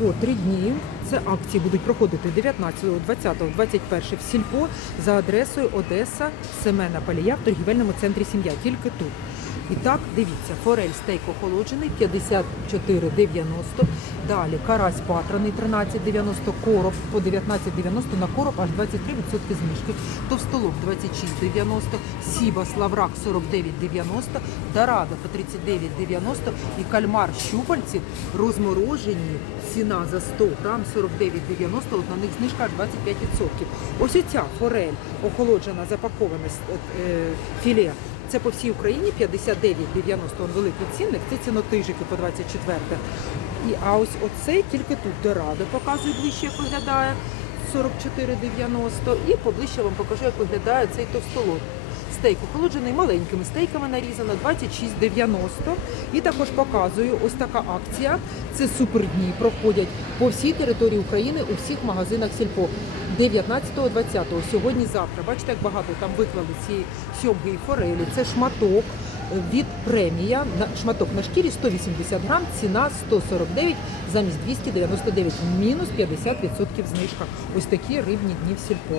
всього три дні. Це акції будуть проходити 19, 20, 21 в Сільпо за адресою Одеса Семена Палія в торгівельному центрі Сім'я. Тільки тут. І так, дивіться, форель стейк охолоджений 54,90. Далі карась патраний 13,90, короб по 19,90, на короб аж 23% знижки. Товстолоб 26,90, сіба славрак 49,90, дорадо по 39,90 і кальмар щупальці розморожені. Ціна за 100 грам 49,90, от на них знижка аж 25%. Ось оця форель охолоджена, запакована е, філе це по всій Україні 59,90 он великий цінник, це цінотижики по 24. І, а ось оцей тільки тут дорадо показує ближче, як виглядає 44,90. І поближче вам покажу, як виглядає цей товстолоб. Стейк охолоджений маленькими стейками нарізано 26,90. І також показую ось така акція. Це супердні проходять по всій території України у всіх магазинах Сільпо. 19-20, сьогодні завтра. Бачите, як багато там виклали цієї сьомги і форелі. Це шматок від премія. На- Шматок на шкірі 180 грам, ціна 149 замість 299, мінус 50% знижка. Ось такі рибні дні в Сільпо.